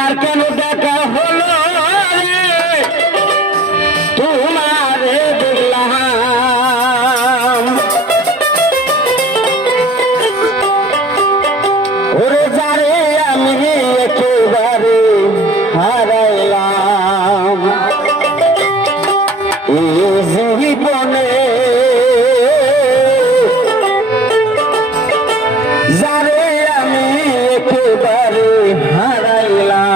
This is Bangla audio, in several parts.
আমার কেন দেখা হলো তোমারে দেখলাম ওরে যারে আমি একেবারে হারাইলাম এই জীবনে যারে আমি একেবারে হারাইলাম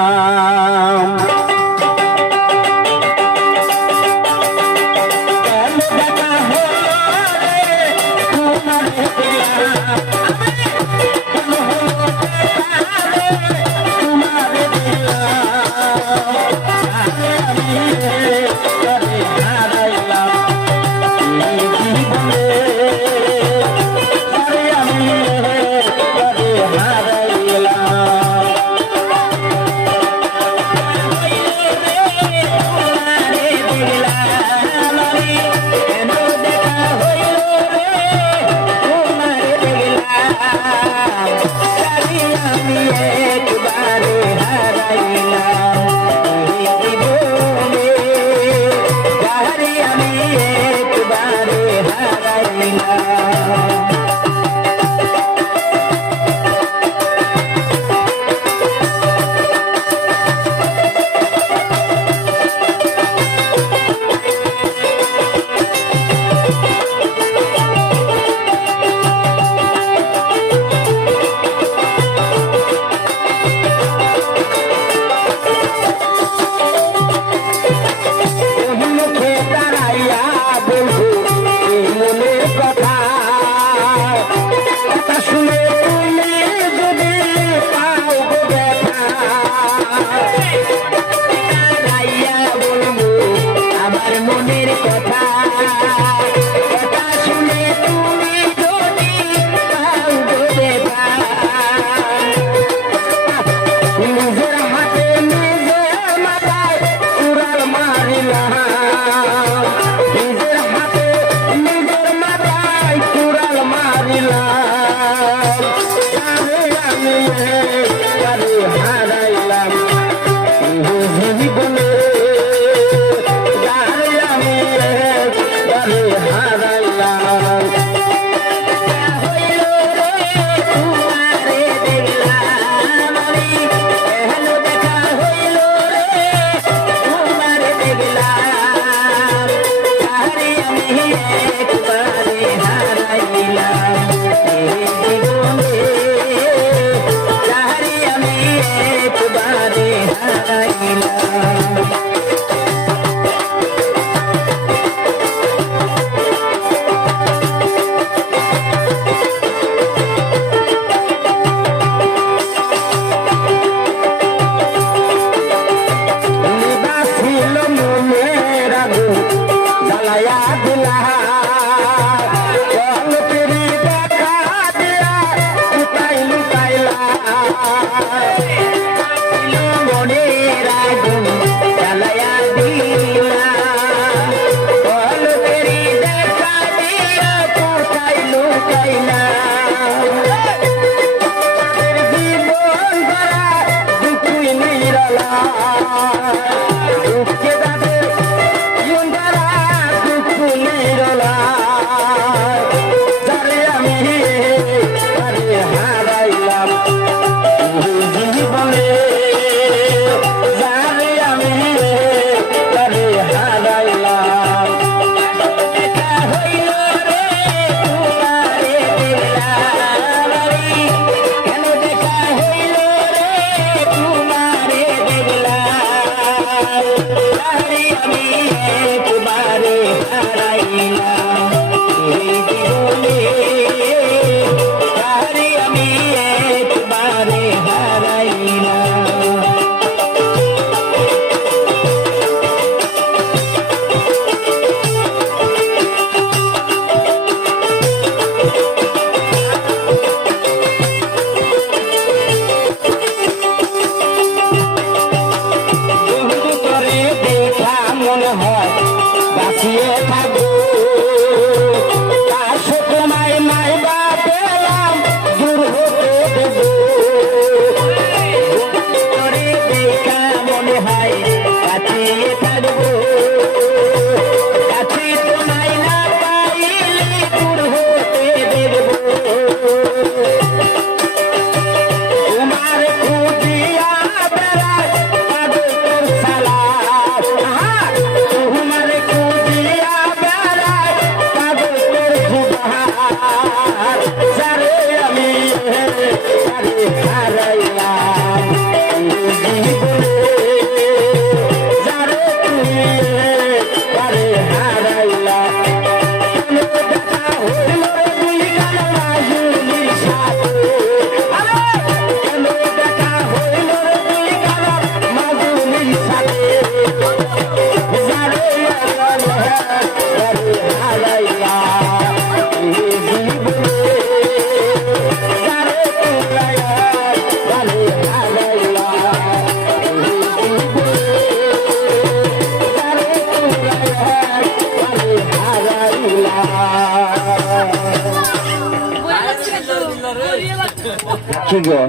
কেন দেখা হলো তোমারে দেখলাম কেন হলো তোমারে দেখলাম আমি একেবারে হারাইলাম এই জীবনে যারে আমি একেবারে হারাইলাম একবারে হারাইলাম জীবনে যারে আমি একবারে হারাইলাম মুখে দাঁড়াইয়া বলবো এই মনের কথা কথা শুনে তুমি যদি পাও গো ব্যথা দাঁড়াইয়া বলবো আমার মনের কথা কথা শুনে তুমি যদি পাও গো ব্যথা নিজের হাতে নিজের মাথায় উড়াল মারিলাম নিজের হাতে নিজের মাথায় উড়াল মারিলাম যারে আমি একেবারে হারাইলাম জীবনে যারে আমি একেবারে হারাইলাম একবারে কি গো